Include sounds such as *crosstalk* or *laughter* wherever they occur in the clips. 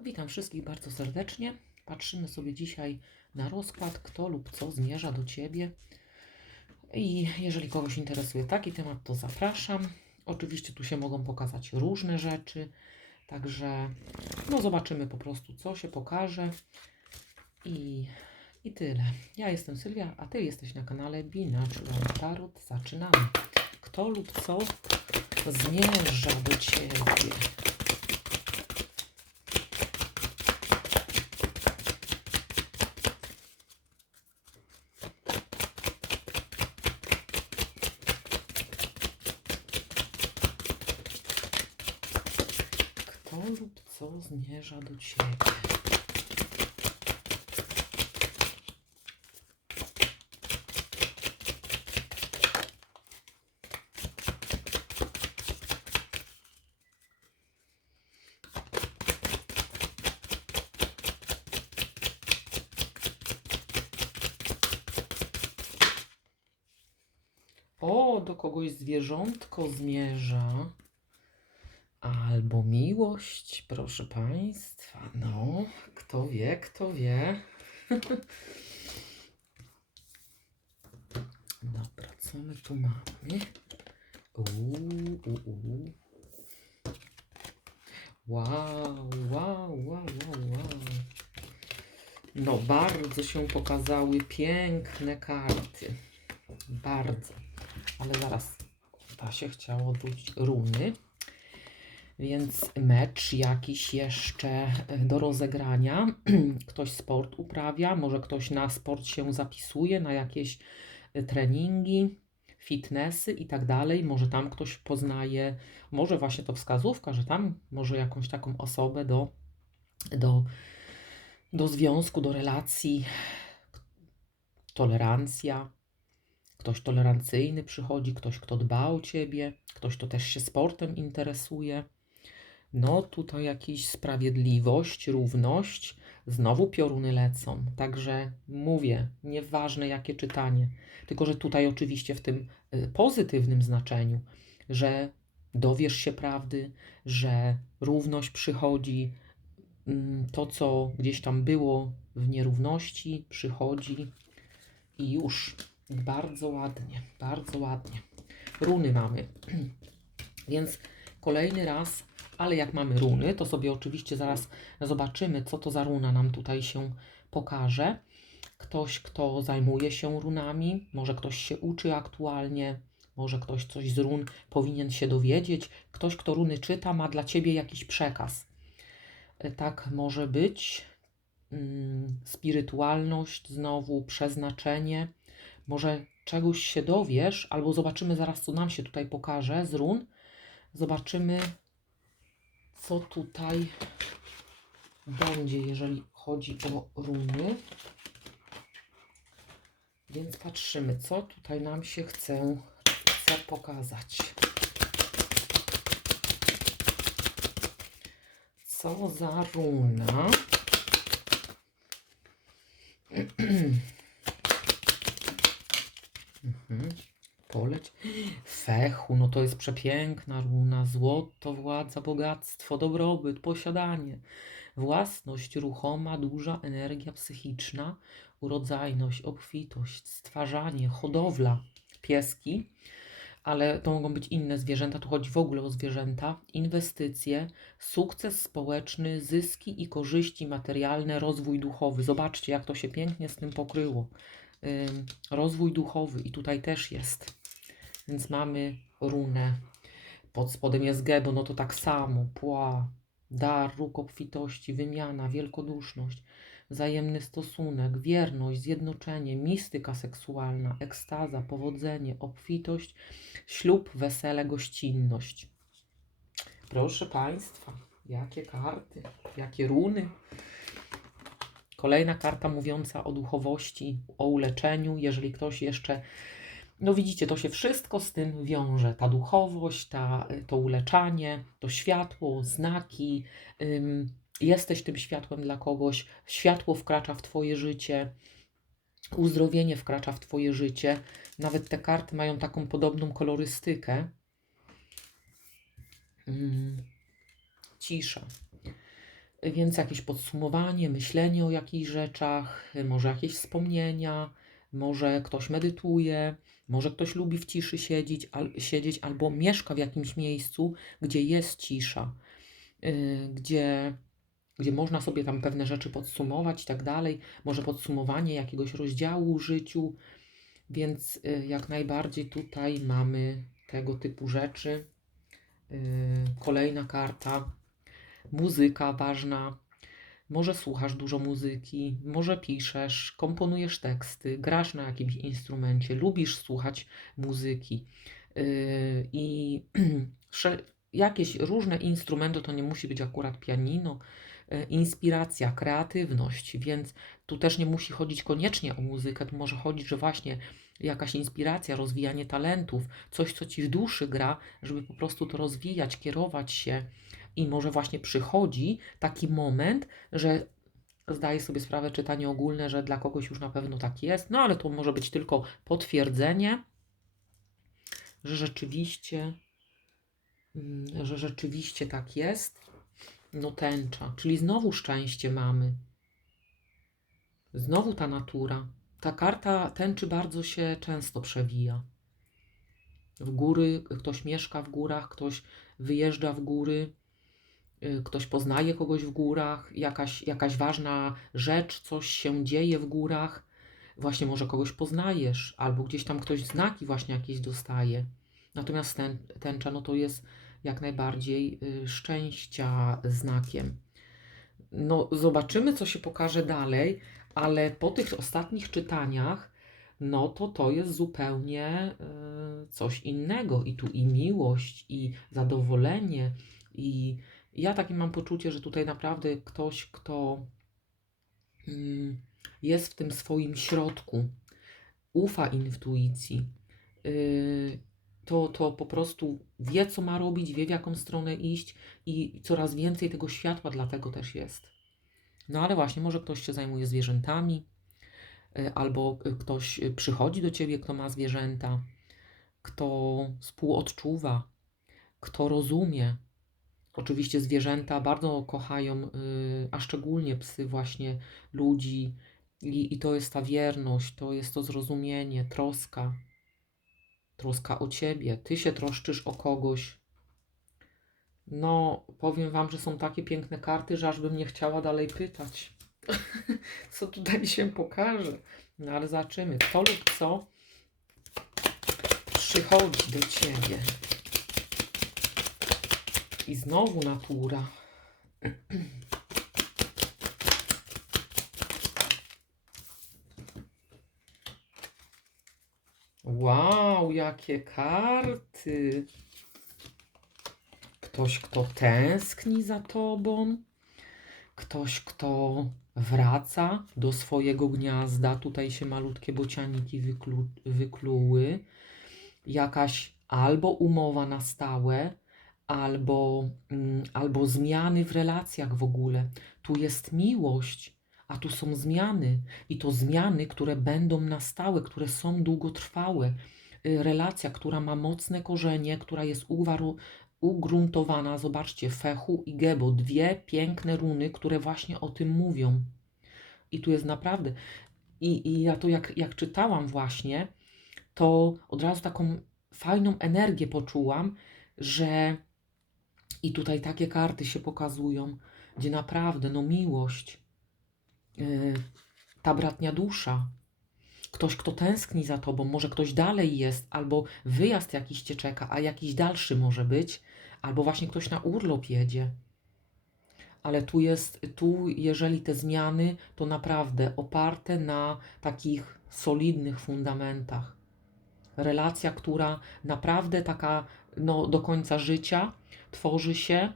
Witam wszystkich bardzo serdecznie. Patrzymy sobie dzisiaj na rozkład, kto lub co zmierza do Ciebie. I jeżeli kogoś interesuje taki temat, to zapraszam. Oczywiście tu się mogą pokazać różne rzeczy, także no zobaczymy po prostu, co się pokaże. I, i tyle. Ja jestem Sylwia, a Ty jesteś na kanale Be Natural Tarot. Zaczynamy. Kto lub co zmierza do Ciebie? Kto lub co zmierza do Ciebie? O, do kogoś zwierzątko zmierza. Miłość, proszę Państwa. No, kto wie, kto wie. *laughs* Dobra, co my tu mamy? Uuu. Wow, wow, wow, wow, wow. No, bardzo się pokazały piękne karty. Bardzo. Ale zaraz, ta się chciało odwrócić runy. Więc mecz jakiś jeszcze e, do rozegrania. *clears throat* Ktoś sport uprawia, może ktoś na sport się zapisuje, na jakieś e, treningi, fitnessy i tak dalej. Może tam ktoś poznaje, może właśnie to wskazówka, że tam może jakąś taką osobę do, do, do związku, do relacji. Tolerancja. Ktoś tolerancyjny przychodzi, ktoś, kto dba o ciebie, ktoś, kto też się sportem interesuje. No tutaj jakiś sprawiedliwość, równość, znowu pioruny lecą. Także mówię, nieważne jakie czytanie, tylko że tutaj oczywiście w tym y, pozytywnym znaczeniu, że dowiesz się prawdy, że równość przychodzi, mm, to co gdzieś tam było w nierówności przychodzi i już. Bardzo ładnie, bardzo ładnie. Runy mamy. *clears throat* Więc kolejny raz ale jak mamy runy, to sobie oczywiście zaraz zobaczymy, co to za runa nam tutaj się pokaże. Ktoś, kto zajmuje się runami, może ktoś się uczy aktualnie, może ktoś coś z run powinien się dowiedzieć. Ktoś, kto runy czyta, ma dla ciebie jakiś przekaz. Tak może być. Mm, Spirytualność, znowu przeznaczenie. Może czegoś się dowiesz, albo zobaczymy zaraz, co nam się tutaj pokaże z run. Zobaczymy, co tutaj będzie, jeżeli chodzi o runy. Więc patrzymy, co tutaj nam się chce, chce pokazać. Co za runa? Mhm. Poleć. Fechu, no to jest przepiękna runa. Złoto, władza, bogactwo, dobrobyt, posiadanie. Własność ruchoma, duża energia psychiczna, urodzajność, obfitość, stwarzanie, hodowla, pieski, ale to mogą być inne zwierzęta, tu chodzi w ogóle o zwierzęta, inwestycje, sukces społeczny, zyski i korzyści materialne, rozwój duchowy. Zobaczcie, jak to się pięknie z tym pokryło. Rozwój duchowy i tutaj też jest. Więc mamy runę. Pod spodem jest gebo, no to tak samo. Pła, dar, róg obfitości, wymiana, wielkoduszność, wzajemny stosunek, wierność, zjednoczenie, mistyka seksualna, ekstaza, powodzenie, obfitość, ślub, wesele, gościnność. Proszę Państwa, jakie karty, jakie runy. Kolejna karta mówiąca o duchowości, o uleczeniu. Jeżeli ktoś jeszcze, no widzicie, to się wszystko z tym wiąże. Ta duchowość, ta, to uleczanie, to światło, znaki. Ym, jesteś tym światłem dla kogoś, światło wkracza w Twoje życie, uzdrowienie wkracza w Twoje życie. Nawet te karty mają taką podobną kolorystykę. Ym, cisza. Więc jakieś podsumowanie, myślenie o jakichś rzeczach, może jakieś wspomnienia, może ktoś medytuje, może ktoś lubi w ciszy siedzieć, al, siedzieć albo mieszka w jakimś miejscu, gdzie jest cisza, yy, gdzie, gdzie można sobie tam pewne rzeczy podsumować i tak dalej. Może podsumowanie jakiegoś rozdziału w życiu, więc yy, jak najbardziej tutaj mamy tego typu rzeczy. Yy, kolejna karta. Muzyka ważna. Może słuchasz dużo muzyki, może piszesz, komponujesz teksty, grasz na jakimś instrumencie, lubisz słuchać muzyki. Yy, I *clears throat* jakieś różne instrumenty, to nie musi być akurat pianino, yy, inspiracja, kreatywność, więc tu też nie musi chodzić koniecznie o muzykę, tu może chodzić, że właśnie jakaś inspiracja, rozwijanie talentów, coś, co ci w duszy gra, żeby po prostu to rozwijać, kierować się. I może właśnie przychodzi taki moment, że zdaję sobie sprawę, czytanie ogólne, że dla kogoś już na pewno tak jest, no ale to może być tylko potwierdzenie, że rzeczywiście, mm, że rzeczywiście tak jest. No tęcza, czyli znowu szczęście mamy. Znowu ta natura. Ta karta tęczy bardzo się często przewija. W góry, ktoś mieszka w górach, ktoś wyjeżdża w góry, ktoś poznaje kogoś w górach, jakaś, jakaś ważna rzecz, coś się dzieje w górach, właśnie może kogoś poznajesz, albo gdzieś tam ktoś znaki właśnie jakieś dostaje. Natomiast ten, tęcza, no to jest jak najbardziej y, szczęścia znakiem. No, zobaczymy, co się pokaże dalej, ale po tych ostatnich czytaniach, no to to jest zupełnie y, coś innego. I tu i miłość, i zadowolenie, i ja takie mam poczucie, że tutaj naprawdę ktoś, kto y, jest w tym swoim środku, ufa intuicji, y, to, to po prostu wie, co ma robić, wie, w jaką stronę iść i coraz więcej tego światła dlatego też jest. No ale właśnie, może ktoś się zajmuje zwierzętami, y, albo y, ktoś przychodzi do ciebie, kto ma zwierzęta, kto współodczuwa, kto rozumie. Oczywiście zwierzęta bardzo kochają, a szczególnie psy, właśnie ludzi, i, i to jest ta wierność, to jest to zrozumienie, troska, troska o ciebie. Ty się troszczysz o kogoś, no, powiem Wam, że są takie piękne karty, że aż bym nie chciała dalej pytać, *laughs* co tutaj się pokaże. No ale zobaczymy, kto lub co przychodzi do Ciebie. I znowu natura. Wow, jakie karty! Ktoś, kto tęskni za tobą, ktoś, kto wraca do swojego gniazda. Tutaj się malutkie bocianiki wyklu, wykluły. Jakaś albo umowa na stałe, albo, mm, albo zmiany w relacjach w ogóle. Tu jest miłość, a tu są zmiany. I to zmiany, które będą na stałe, które są długotrwałe y, relacja, która ma mocne korzenie, która jest uwaru, ugruntowana, zobaczcie, Fechu i Gebo, dwie piękne runy, które właśnie o tym mówią. I tu jest naprawdę. I, i ja to jak, jak czytałam właśnie, to od razu taką fajną energię poczułam, że i tutaj takie karty się pokazują, gdzie naprawdę, no miłość, yy, ta bratnia dusza, ktoś, kto tęskni za tobą, może ktoś dalej jest, albo wyjazd jakiś cię czeka, a jakiś dalszy może być, albo właśnie ktoś na urlop jedzie. Ale tu jest, tu jeżeli te zmiany, to naprawdę oparte na takich solidnych fundamentach. Relacja, która naprawdę taka no, do końca życia tworzy się,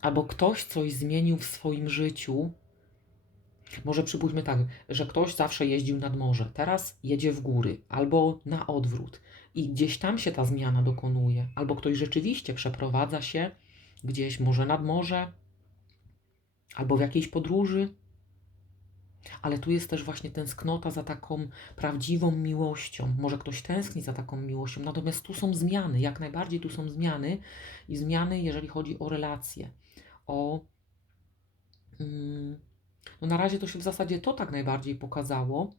albo ktoś coś zmienił w swoim życiu. Może przypuśćmy tak, że ktoś zawsze jeździł nad morze, teraz jedzie w góry, albo na odwrót i gdzieś tam się ta zmiana dokonuje, albo ktoś rzeczywiście przeprowadza się gdzieś może nad morze, albo w jakiejś podróży. Ale tu jest też właśnie tęsknota za taką prawdziwą miłością. Może ktoś tęskni za taką miłością, natomiast tu są zmiany, jak najbardziej tu są zmiany i zmiany, jeżeli chodzi o relacje, o. Mm, no na razie to się w zasadzie to tak najbardziej pokazało.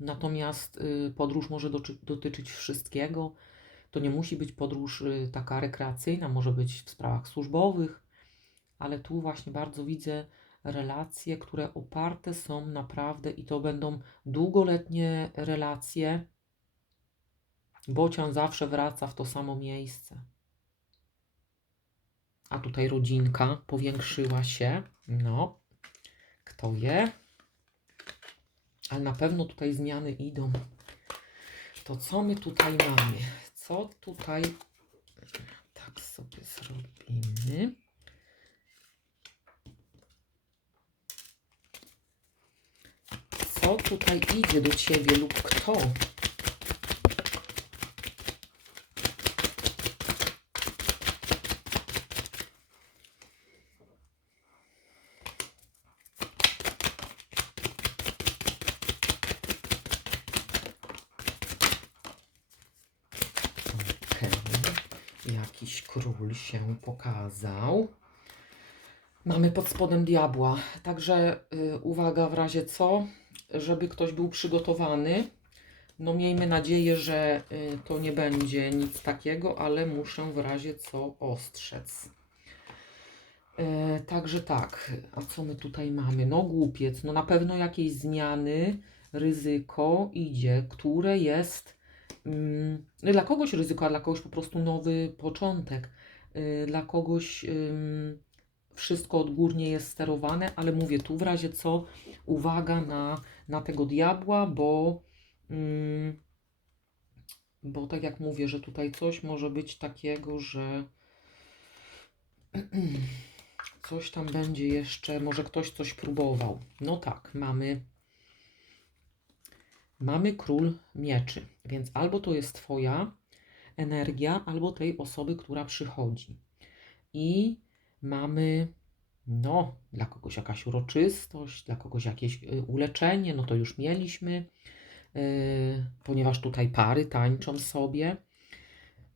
Natomiast y, podróż może dotyczyć wszystkiego. To nie musi być podróż y, taka rekreacyjna, może być w sprawach służbowych, ale tu właśnie bardzo widzę relacje, które oparte są naprawdę i to będą długoletnie relacje. Bocian zawsze wraca w to samo miejsce. A tutaj rodzinka powiększyła się. No, kto wie? Ale na pewno tutaj zmiany idą. To co my tutaj mamy? Co tutaj tak sobie zrobimy? Co tutaj idzie do ciebie lub kto? Jakiś król się pokazał. Mamy pod spodem diabła. Także y, uwaga w razie co, żeby ktoś był przygotowany. No miejmy nadzieję, że y, to nie będzie nic takiego, ale muszę w razie co ostrzec. E, także tak, a co my tutaj mamy? No głupiec, no na pewno jakieś zmiany, ryzyko idzie, które jest mm, dla kogoś ryzyko, a dla kogoś po prostu nowy początek. Y, dla kogoś wszystko odgórnie jest sterowane, ale mówię tu w razie co, uwaga na, na tego diabła, bo, mm, bo tak jak mówię, że tutaj coś może być takiego, że *clears throat* coś tam będzie jeszcze, może ktoś coś próbował. No tak, mamy mamy król mieczy, więc albo to jest Twoja energia, albo tej osoby, która przychodzi. I mamy, no, dla kogoś jakaś uroczystość, dla kogoś jakieś y, uleczenie, no to już mieliśmy, yy, ponieważ tutaj pary tańczą sobie.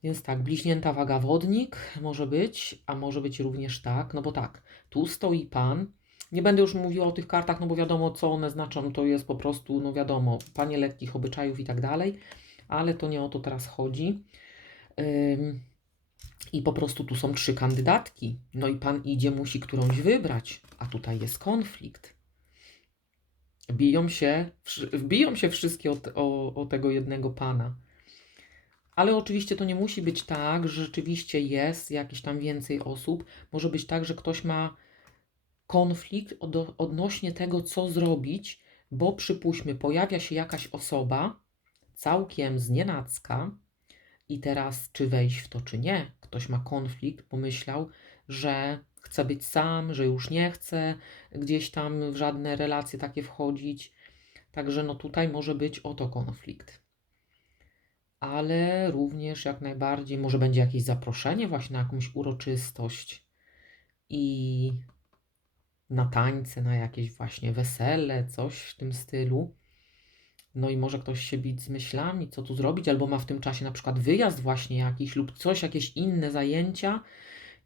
Więc tak, bliźnięta waga wodnik może być, a może być również tak, no bo tak, tu stoi pan. Nie będę już mówiła o tych kartach, no bo wiadomo, co one znaczą, to jest po prostu, no wiadomo, panie lekkich obyczajów i tak dalej, ale to nie o to teraz chodzi. Ym, I po prostu tu są trzy kandydatki. No i pan idzie, musi którąś wybrać, a tutaj jest konflikt. Biją się, wbiją się wszystkie o, o, o tego jednego pana. Ale oczywiście to nie musi być tak, że rzeczywiście jest jakieś tam więcej osób. Może być tak, że ktoś ma konflikt od, odnośnie tego, co zrobić, bo przypuśćmy, pojawia się jakaś osoba całkiem znienacka i teraz czy wejść w to, czy nie. Ktoś ma konflikt, pomyślał, że chce być sam, że już nie chce gdzieś tam w żadne relacje takie wchodzić. Także no tutaj może być oto konflikt ale również jak najbardziej może będzie jakieś zaproszenie właśnie na jakąś uroczystość i na tańce, na jakieś właśnie wesele, coś w tym stylu. No i może ktoś się bić z myślami, co tu zrobić, albo ma w tym czasie na przykład wyjazd właśnie jakiś lub coś, jakieś inne zajęcia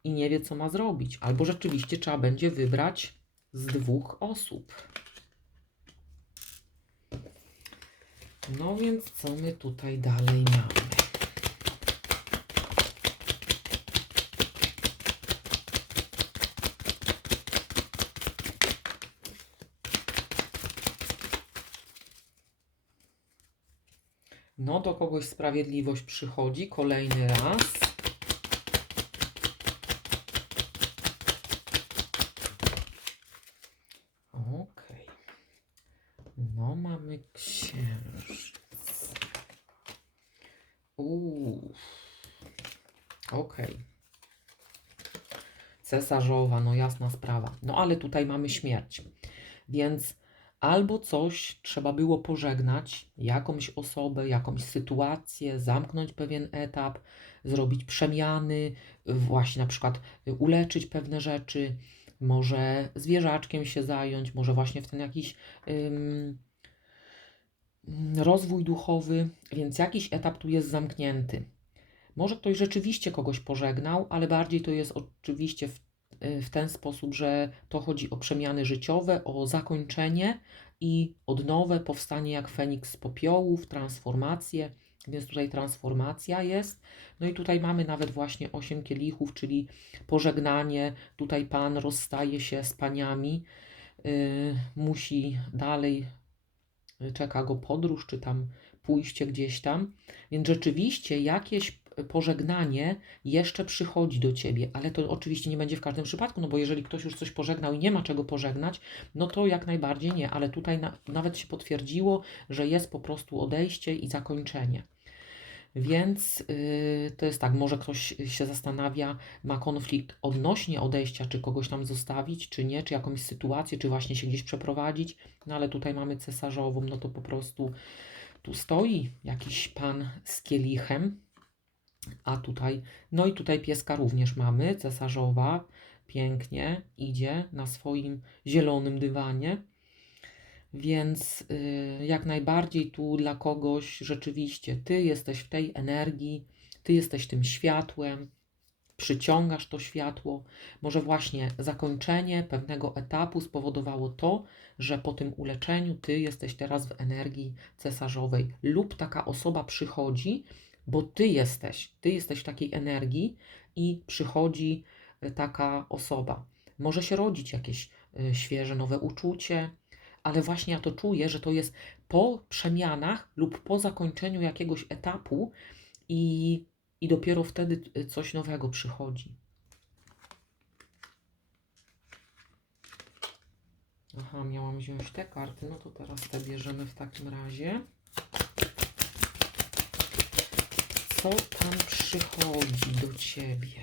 i nie wie, co ma zrobić. Albo rzeczywiście trzeba będzie wybrać z dwóch osób. No więc co my tutaj dalej mamy? No do kogoś sprawiedliwość przychodzi kolejny raz. Okej. No mamy księżyc. Uuu. Okej. Cesarzowa, no jasna sprawa. No ale tutaj mamy śmierć. Więc albo coś trzeba było pożegnać, jakąś osobę, jakąś sytuację, zamknąć pewien etap, zrobić przemiany, właśnie na przykład uleczyć pewne rzeczy, może zwierzaczkiem się zająć, może właśnie w ten jakiś ym, rozwój duchowy, więc jakiś etap tu jest zamknięty. Może ktoś rzeczywiście kogoś pożegnał, ale bardziej to jest oczywiście w, y, w ten sposób, że to chodzi o przemiany życiowe, o zakończenie i odnowę, powstanie jak Feniks z popiołów, transformację, więc tutaj transformacja jest. No i tutaj mamy nawet właśnie osiem kielichów, czyli pożegnanie. Tutaj pan rozstaje się z paniami, yy, musi dalej, y, czeka go podróż, czy tam pójście gdzieś tam. Więc rzeczywiście jakieś pożegnanie jeszcze przychodzi do ciebie, ale to oczywiście nie będzie w każdym przypadku, no bo jeżeli ktoś już coś pożegnał i nie ma czego pożegnać, no to jak najbardziej nie, ale tutaj na, nawet się potwierdziło, że jest po prostu odejście i zakończenie. Więc yy, to jest tak, może ktoś się zastanawia, ma konflikt odnośnie odejścia, czy kogoś tam zostawić, czy nie, czy jakąś sytuację, czy właśnie się gdzieś przeprowadzić, no ale tutaj mamy cesarzową, no to po prostu tu stoi jakiś pan z kielichem, a tutaj, no i tutaj pieska również mamy, cesarzowa, pięknie idzie na swoim zielonym dywanie. Więc y, jak najbardziej tu dla kogoś rzeczywiście ty jesteś w tej energii, ty jesteś tym światłem, przyciągasz to światło. Może właśnie zakończenie pewnego etapu spowodowało to, że po tym uleczeniu ty jesteś teraz w energii cesarzowej, lub taka osoba przychodzi, bo ty jesteś, ty jesteś w takiej energii i przychodzi y, taka osoba. Może się rodzić jakieś y, świeże, nowe uczucie, ale właśnie ja to czuję, że to jest po przemianach lub po zakończeniu jakiegoś etapu i, i dopiero wtedy y, coś nowego przychodzi. Aha, miałam wziąć te karty, no to teraz te bierzemy w takim razie. Co tam przychodzi do ciebie?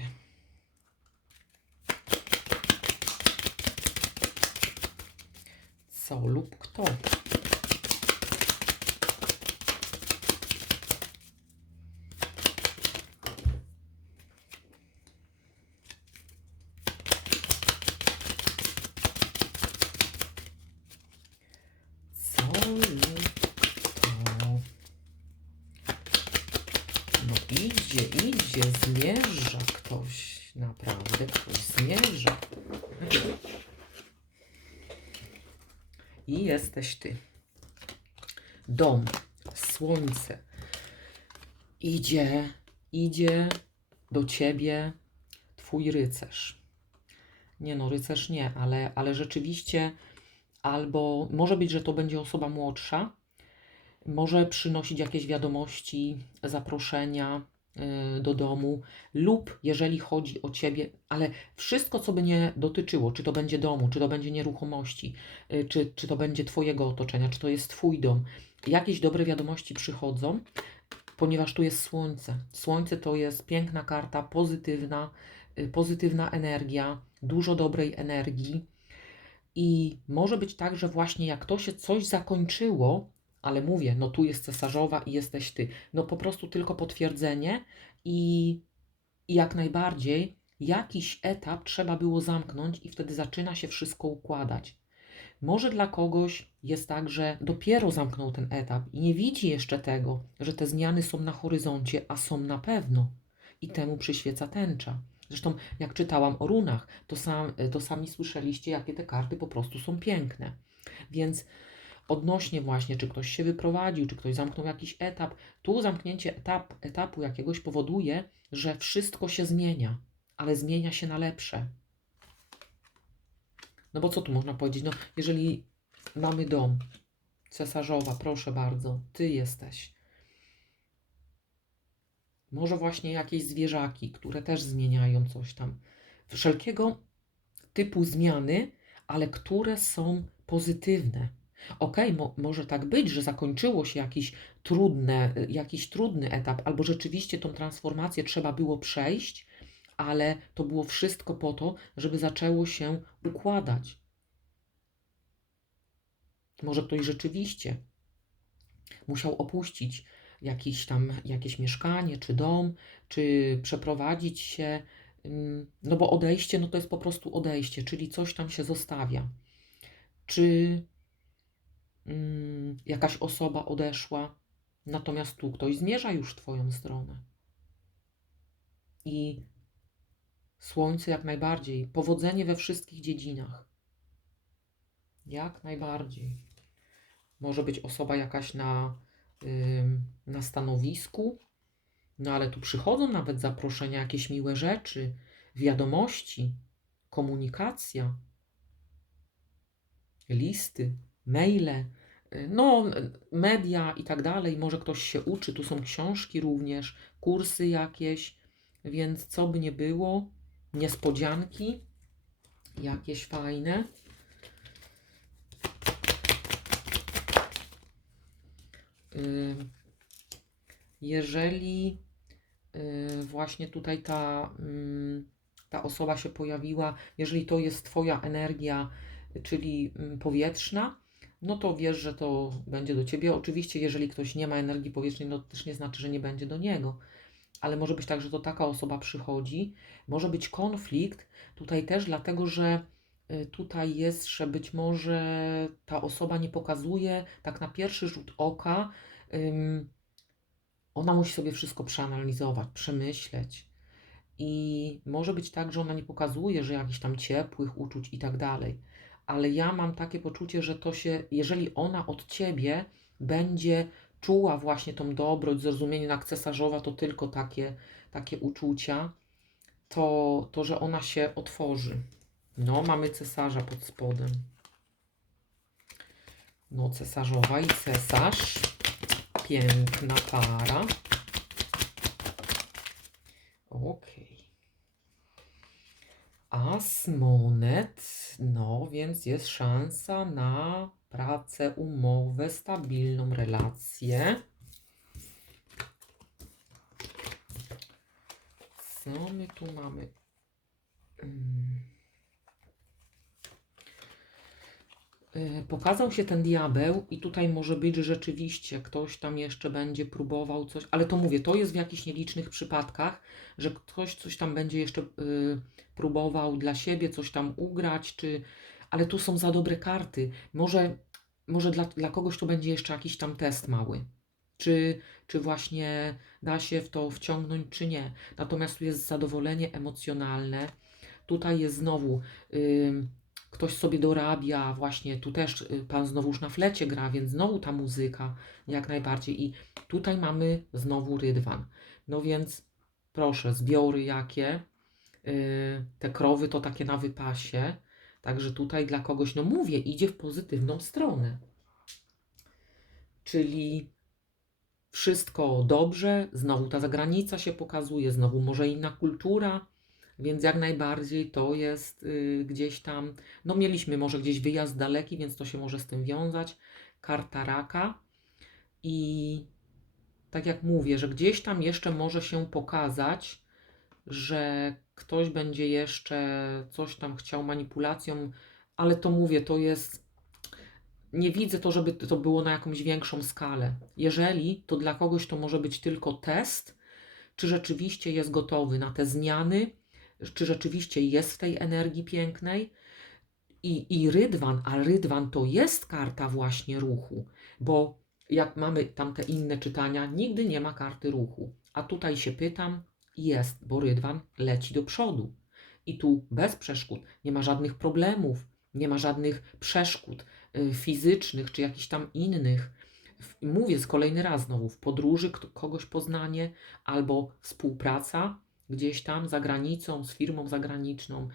Co lub kto? Co lub kto? No idzie, idzie, zmierza ktoś. Naprawdę ktoś zmierza. I jesteś ty. Dom, słońce. Idzie, idzie do ciebie twój rycerz. Nie no, rycerz nie, ale, ale rzeczywiście albo może być, że to będzie osoba młodsza, może przynosić jakieś wiadomości, zaproszenia do domu, lub jeżeli chodzi o ciebie, ale wszystko, co by nie dotyczyło, czy to będzie domu, czy to będzie nieruchomości, y, czy, czy to będzie Twojego otoczenia, czy to jest Twój dom, jakieś dobre wiadomości przychodzą, ponieważ tu jest słońce. Słońce to jest piękna karta, pozytywna, y, pozytywna energia, dużo dobrej energii. I może być tak, że właśnie jak to się coś zakończyło, ale mówię, no tu jest cesarzowa i jesteś ty. No po prostu tylko potwierdzenie i, i jak najbardziej jakiś etap trzeba było zamknąć i wtedy zaczyna się wszystko układać. Może dla kogoś jest tak, że dopiero zamknął ten etap i nie widzi jeszcze tego, że te zmiany są na horyzoncie, a są na pewno. I temu przyświeca tęcza. Zresztą, jak czytałam o runach, to, sam, to sami słyszeliście, jakie te karty po prostu są piękne. Więc odnośnie właśnie, czy ktoś się wyprowadził, czy ktoś zamknął jakiś etap, tu zamknięcie etap, etapu jakiegoś powoduje, że wszystko się zmienia, ale zmienia się na lepsze. No bo co tu można powiedzieć? No, jeżeli mamy dom, cesarzowa, proszę bardzo, ty jesteś. Może właśnie jakieś zwierzaki, które też zmieniają coś tam. Wszelkiego typu zmiany, ale które są pozytywne. Okej, mo może tak być, że zakończyło się jakiś, trudne, jakiś trudny etap, albo rzeczywiście tą transformację trzeba było przejść, ale to było wszystko po to, żeby zaczęło się układać. Może ktoś rzeczywiście musiał opuścić jakiś tam, jakieś mieszkanie, czy dom, czy przeprowadzić się ym, no bo odejście, no to jest po prostu odejście, czyli coś tam się zostawia. Czy ym, jakaś osoba odeszła, natomiast tu ktoś zmierza już w Twoją stronę. I słońce jak najbardziej, powodzenie we wszystkich dziedzinach. Jak najbardziej. Może być osoba jakaś na, ym, na stanowisku, no ale tu przychodzą nawet zaproszenia, jakieś miłe rzeczy, wiadomości, komunikacja, listy, maile, y, no media i tak dalej. Może ktoś się uczy, tu są książki również, kursy jakieś, więc co by nie było, niespodzianki jakieś fajne. Ym, jeżeli y, właśnie tutaj ta, ym, ta osoba się pojawiła, jeżeli to jest Twoja energia, czyli ym, powietrzna, no to wiesz, że to będzie do Ciebie. Oczywiście, jeżeli ktoś nie ma energii powietrznej, no to też nie znaczy, że nie będzie do niego. Ale może być tak, że to taka osoba przychodzi. Może być konflikt tutaj też, dlatego że y, tutaj jest, że być może ta osoba nie pokazuje tak na pierwszy rzut oka, ym, ona musi sobie wszystko przeanalizować, przemyśleć. I może być tak, że ona nie pokazuje, że jakichś tam ciepłych uczuć i tak dalej. Ale ja mam takie poczucie, że to się, jeżeli ona od ciebie będzie czuła właśnie tą dobroć, zrozumienie jak cesarzowa, to tylko takie, takie uczucia, to, to, że ona się otworzy. No, mamy cesarza pod spodem. No, cesarzowa i cesarz. Piękna para. Okej. As monet, no więc jest szansa na pracę, umowę, stabilną relację. Co my tu mamy? Mm. Y, Pokazał się ten diabeł i tutaj może być, że rzeczywiście ktoś tam jeszcze będzie próbował coś, ale to mówię, to jest w jakichś nielicznych przypadkach, że ktoś coś tam będzie jeszcze y, próbował dla siebie coś tam ugrać, czy, ale tu są za dobre karty. Może, może dla, dla kogoś to będzie jeszcze jakiś tam test mały. Czy, czy właśnie da się w to wciągnąć, czy nie. Natomiast tu jest zadowolenie emocjonalne. Tutaj jest znowu ktoś sobie dorabia, właśnie tu też y, pan znowuż na flecie gra, więc znowu ta muzyka jak najbardziej. I tutaj mamy znowu rydwan. No więc proszę, zbiory jakie. Yy, te krowy to takie na wypasie. Także tutaj dla kogoś, no mówię, idzie w pozytywną stronę. Czyli wszystko dobrze, znowu ta zagranica się pokazuje, znowu może inna kultura, więc jak najbardziej to jest y, gdzieś tam, no mieliśmy może gdzieś wyjazd daleki, więc to się może z tym wiązać. Karta raka i tak jak mówię, że gdzieś tam jeszcze może się pokazać, że ktoś będzie jeszcze coś tam chciał manipulacją, ale to mówię, to jest. Nie widzę to, żeby to było na jakąś większą skalę. Jeżeli, to dla kogoś to może być tylko test, czy rzeczywiście jest gotowy na te zmiany, czy rzeczywiście jest w tej energii pięknej. I, I rydwan, a rydwan to jest karta właśnie ruchu, bo jak mamy tam te inne czytania, nigdy nie ma karty ruchu. A tutaj się pytam, jest, bo rydwan leci do przodu. I tu bez przeszkód, nie ma żadnych problemów, nie ma żadnych przeszkód y, fizycznych czy jakichś tam innych. Mówię z kolejny raz znowu, w podróży kogoś poznanie albo współpraca gdzieś tam za granicą, z firmą zagraniczną,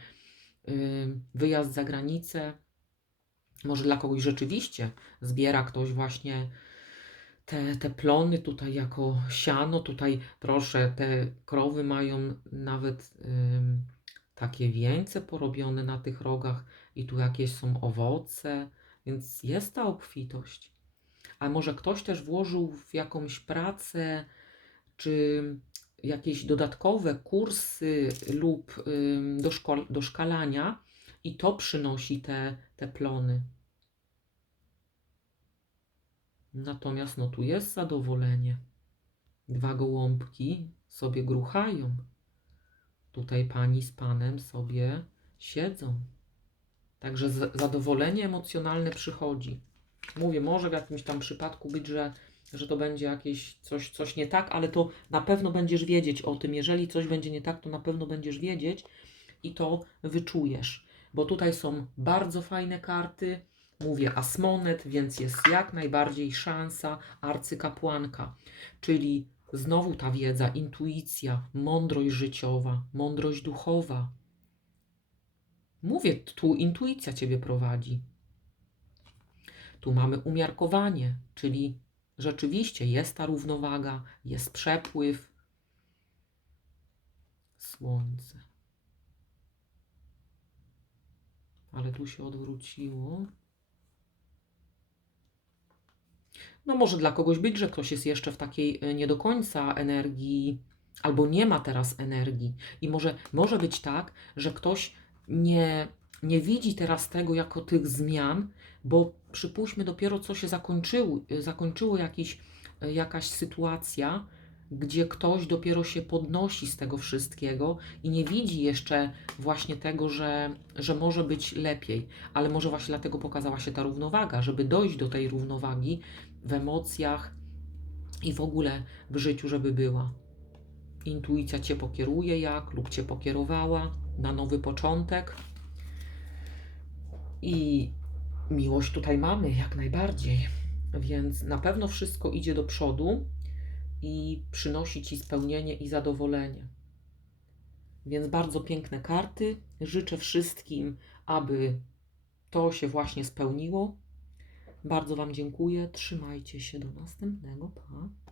y, wyjazd za granicę. Może dla kogoś rzeczywiście zbiera ktoś właśnie te, te plony tutaj jako siano. Tutaj proszę, te krowy mają nawet ym, takie wieńce porobione na tych rogach i tu jakieś są owoce, więc jest ta obfitość. A może ktoś też włożył w jakąś pracę, czy jakieś dodatkowe kursy lub doszkol- doszkalania i to przynosi te, te plony. Natomiast no tu jest zadowolenie. Dwa gołąbki sobie gruchają. Tutaj pani z panem sobie siedzą. Także zadowolenie emocjonalne przychodzi. Mówię, może w jakimś tam przypadku być, że, że to będzie jakieś coś, coś nie tak, ale to na pewno będziesz wiedzieć o tym. Jeżeli coś będzie nie tak, to na pewno będziesz wiedzieć i to wyczujesz. Bo tutaj są bardzo fajne karty. Mówię Asmonet, więc jest jak najbardziej szansa arcykapłanka. Czyli znowu ta wiedza, intuicja, mądrość życiowa, mądrość duchowa. Mówię, tu intuicja ciebie prowadzi. Tu mamy umiarkowanie, czyli rzeczywiście jest ta równowaga, jest przepływ. Słońce. Ale tu się odwróciło. No może dla kogoś być, że ktoś jest jeszcze w takiej e, nie do końca energii, albo nie ma teraz energii. I może, może być tak, że ktoś nie, nie widzi teraz tego jako tych zmian, bo przypuśćmy dopiero co się zakończyło, zakończyło jakiś, e, jakaś sytuacja, gdzie ktoś dopiero się podnosi z tego wszystkiego i nie widzi jeszcze właśnie tego, że, że może być lepiej, ale może właśnie dlatego pokazała się ta równowaga, żeby dojść do tej równowagi w emocjach i w ogóle w życiu, żeby była. Intuicja cię pokieruje jak lub cię pokierowała na nowy początek. I miłość tutaj mamy jak najbardziej. Więc na pewno wszystko idzie do przodu i przynosi ci spełnienie i zadowolenie. Więc bardzo piękne karty. Życzę wszystkim, aby to się właśnie spełniło. Bardzo Wam dziękuję. Trzymajcie się do następnego. Pa.